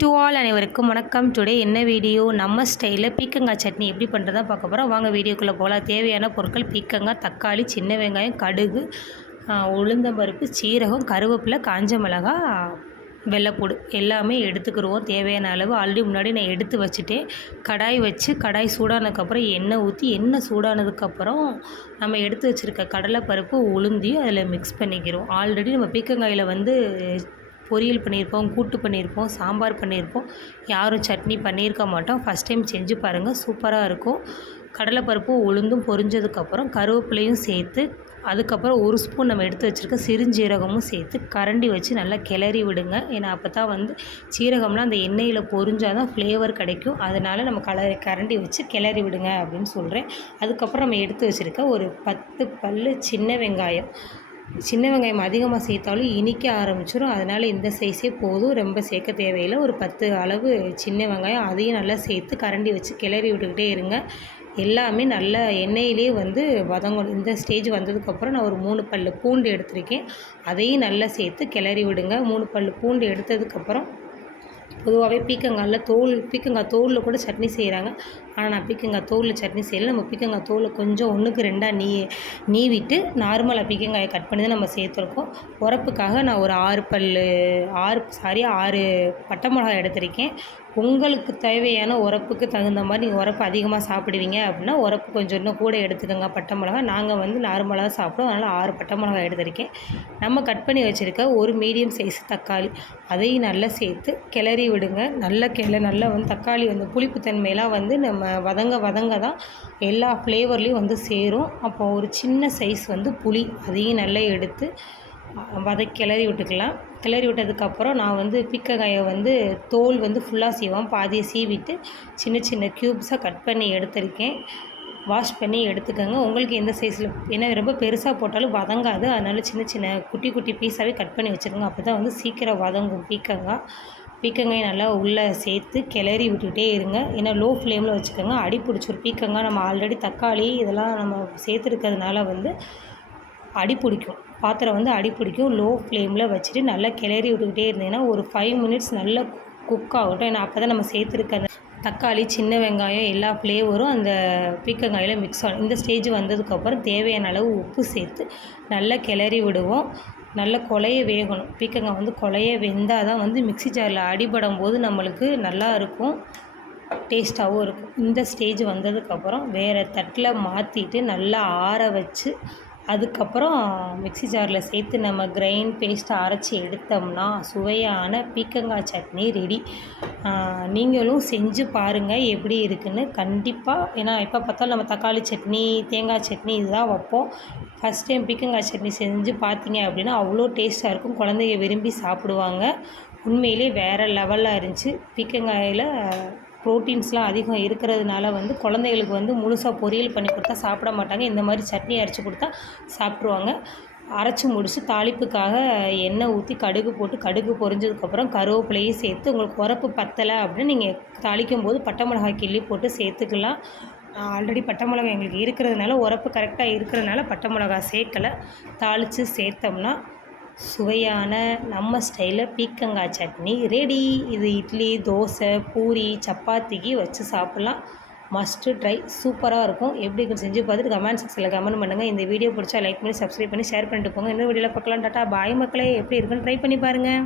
To all அனைவருக்கும் வணக்கம். Today என்ன வீடியோ? நம்ம ஸ்டைலில் பீக்கங்காய் சட்னி எப்படி பண்ணுறதா பார்க்க போகிறோம் வாங்க வீடியோக்குள்ளே போகலாம். தேவையான பொருட்கள் பீக்கங்காய் தக்காளி சின்ன வெங்காயம் கடுகு உளுந்தம்பருப்பு சீரகம் கருவேப்பிலை காஞ்ச மிளகாய் வெள்ளைப்பூடு எல்லாமே எடுத்துக்கிடுவோம் தேவையான அளவு. ஆல்ரெடி முன்னாடி நான் எடுத்து வச்சுட்டேன். கடாய் வச்சு கடாய் சூடானதுக்கப்புறம் எண்ணெய் ஊற்றி எண்ணெய் சூடானதுக்கப்புறம் நம்ம எடுத்து வச்சுருக்க கடலைப்பருப்பு உளுந்தியும் அதில் மிக்ஸ் பண்ணிக்கிறோம் ஆல்ரெடி நம்ம பீக்கங்காயில் வந்து பொரியல் பண்ணியிருப்போம் கூட்டு பண்ணியிருப்போம் சாம்பார் பண்ணியிருப்போம் யாரும் சட்னி பண்ணியிருக்க மாட்டோம். ஃபஸ்ட் டைம் செஞ்சு பாருங்கள் சூப்பராக இருக்கும். கடலைப்பருப்பும் உளுந்தும் பொரிஞ்சதுக்கப்புறம் கருவேப்பிலையும் சேர்த்து அதுக்கப்புறம் ஒரு ஸ்பூன் நம்ம எடுத்து வச்சுருக்க சிறுஞ்சீரகமும் சேர்த்து கரண்டி வச்சு நல்லா கிளறி விடுங்க. ஏன்னா அப்போ தான் வந்து சீரகம்லாம் அந்த எண்ணெயில் பொரிஞ்சால் தான் ஃப்ளேவர் கிடைக்கும். அதனால் நம்ம கல கரண்டி வச்சு கிளறி விடுங்க அப்படின்னு சொல்கிறேன் அதுக்கப்புறம் நம்ம எடுத்து வச்சுருக்க ஒரு பத்து பல் சின்ன வெங்காயம். சின்ன வெங்காயம் அதிகமாக சேர்த்தாலும் இனிக்க ஆரம்பிச்சிடும் அதனால் இந்த சைஸே போதும். ரொம்ப சேர்க்க தேவையில்லை. ஒரு பத்து அளவு சின்ன வெங்காயம் அதையும் நல்லா சேர்த்து கரண்டி வச்சு கிளறி விட்டுக்கிட்டே இருங்க. எல்லாமே நல்லா எண்ணெயிலே வந்து வதங்கணும். இந்த ஸ்டேஜ் வந்ததுக்கப்புறம் நான் ஒரு மூணு பல் பூண்டு எடுத்திருக்கேன். அதையும் நல்லா சேர்த்து கிளறி விடுங்க. மூணு பல் பூண்டு எடுத்ததுக்கப்புறம் பொதுவாகவே பீக்கங்காயில் தோல் பீக்கங்காய் தோலில் கூட சட்னி செய்கிறாங்க ஆனால் நான் பீக்கங்காய் தோலில் சட்னி செய்யலை. நம்ம பீக்கங்காய் தோலை கொஞ்சம் ஒன்றுக்கு ரெண்டாக நீ நீவிட்டு நார்மலாக பீக்கங்காயை கட் பண்ணி தான் நம்ம சேர்த்துருக்கோம். உரப்புக்காக நான் ஒரு ஆறு பல் ஆறு சாரி ஆறு பட்டை மிளகாய் எடுத்திருக்கேன். உங்களுக்கு தேவையான உரப்புக்கு தகுந்த மாதிரி நீங்கள் உரப்பு அதிகமாக சாப்பிடுவீங்க அப்படின்னா உரப்பு கொஞ்சம் இன்னும் கூட எடுத்துக்கோங்க. பட்டை மிளகா நாங்கள் வந்து நார்மலாக தான் சாப்பிடுவோம். அதனால் ஆறு பட்டை மிளகாய் எடுத்திருக்கேன். நம்ம கட் பண்ணி வச்சுருக்க ஒரு மீடியம் சைஸ் தக்காளி அதையும் நல்லா சேர்த்து கிளறி விடுங்க. நல்ல கிள நல்லா வந்து தக்காளி வந்து புளிப்பு தன்மையெல்லாம் வந்து நம்ம வதங்க வதங்க தான் எல்லா ஃப்ளேவர்லேயும் வந்து சேரும். அப்போ ஒரு சின்ன சைஸ் வந்து புளி அதையும் நல்லா எடுத்து வத கிளறி விட்டுக்கலாம். கிளறி விட்டதுக்கப்புறம் நான் வந்து பிக்கங்காயை வந்து தோல் வந்து ஃபுல்லாக சீவோம் பாதியை சீவிட்டு சின்ன சின்ன க்யூப்ஸாக கட் பண்ணி எடுத்திருக்கேன். வாஷ் பண்ணி எடுத்துக்கோங்க. உங்களுக்கு எந்த சைஸில் ஏன்னா ரொம்ப பெருசாக போட்டாலும் வதங்காது. அதனால் சின்ன சின்ன குட்டி குட்டி பீஸாகவே கட் பண்ணி வச்சுருங்க. அப்போ தான் வந்து சீக்கிரம் வதங்கும் பீக்கங்காய். பீக்கங்காய் நல்லா உள்ளே சேர்த்து கிளறி விட்டுக்கிட்டே இருங்க. ஏன்னா லோ ஃப்ளேமில் வச்சுக்கோங்க. அடி பிடிச்சிரும். பீக்கங்காய் நம்ம ஆல்ரெடி தக்காளி இதெல்லாம் நம்ம சேர்த்துருக்கிறதுனால வந்து அடி பிடிக்கும். பாத்திரம் வந்து அடி பிடிக்கும். லோ ஃப்ளேமில் வச்சுட்டு நல்லா கிளறி விட்டுக்கிட்டே இருந்தீங்கன்னா ஒரு ஃபைவ் மினிட்ஸ் நல்லா குக் ஆகட்டும். ஏன்னா அப்போ தான் நம்ம சேர்த்துருக்க அந்த தக்காளி சின்ன வெங்காயம் எல்லா ஃப்ளேவரும் அந்த பீக்கங்காயில் மிக்ஸ் ஆகும் இந்த ஸ்டேஜ் வந்ததுக்கப்புறம் தேவையான அளவு உப்பு சேர்த்து நல்லா கிளறி விடுவோம். நல்லா கொலைய வேகணும். பீக்கங்காய் வந்து கொலைய வெந்தால் தான் வந்து மிக்ஸி ஜாரில் அடிபடும் போது நம்மளுக்கு நல்லா இருக்கும். டேஸ்ட்டாகவும் இருக்கும். இந்த ஸ்டேஜ் வந்ததுக்கப்புறம் வேறு தட்டில் மாற்றிட்டு நல்லா ஆற வச்சு அதுக்கப்புறம் மிக்ஸி ஜாரில் சேர்த்து நம்ம கிரைண்ட் பேஸ்ட்டை அரைச்சி எடுத்தோம்னா சுவையான பீக்கங்காய் சட்னி ரெடி. நீங்களும் செஞ்சு பாருங்கள் எப்படி இருக்குன்னு. கண்டிப்பாக ஏன்னா எப்போ பார்த்தாலும் நம்ம தக்காளி சட்னி தேங்காய் சட்னி இதுதான் வைப்போம். ஃபஸ்ட் டைம் பீக்கங்காய் சட்னி செஞ்சு பார்த்தீங்க அப்படின்னா அவ்வளோ டேஸ்ட்டாக இருக்கும். குழந்தைங்க விரும்பி சாப்பிடுவாங்க. உண்மையிலே வேறு லெவலில் இருந்துச்சு. பீக்கங்காயில் ப்ரோட்டீன்ஸ்லாம் அதிகம் இருக்கிறதுனால வந்து குழந்தைகளுக்கு வந்து முழுசாக பொரியல் பண்ணி கொடுத்தா சாப்பிட மாட்டாங்க. இந்த மாதிரி சட்னி அரைச்சி கொடுத்தா சாப்பிட்ருவாங்க அரைச்சி முடித்து தாளிப்புக்காக எண்ணெய் ஊற்றி கடுகு போட்டு கடுகு பொரிஞ்சதுக்கப்புறம் கருவேப்பிலையும் சேர்த்து உங்களுக்கு உரப்பு பத்தலை அப்படின்னு நீங்கள் தாளிக்கும் போது பட்டை மிளகாய் கிள்ளி போட்டு சேர்த்துக்கலாம். ஆல்ரெடி பட்டை மிளகாய் எங்களுக்கு இருக்கிறதுனால உரப்பு கரெக்டாக இருக்கிறதுனால பட்டை மிளகாய் சேர்க்கலை. தாளித்து சேர்த்தோம்னா சுவையான நம்ம ஸ்டைலில் பீக்கங்காய் சட்னி ரெடி இது இட்லி தோசை பூரி சப்பாத்திக்கு வச்சு சாப்பிட்லாம். மஸ்ட்டு ட்ரை சூப்பராக இருக்கும். எப்படி இருக்குன்னு செஞ்சு பார்த்துட்டு கமெண்ட் செக்ஷனில் கமெண்ட் பண்ணுங்கள் இந்த வீடியோ பிடிச்சா லைக் பண்ணி சப்ஸ்கிரைப் பண்ணி ஷேர் பண்ணிட்டு போங்க. இந்த வீடியோவில் பார்க்கலாம். டாட்டா பாய் மக்களே. எப்படி இருக்குன்னு ட்ரை பண்ணி பாருங்கள்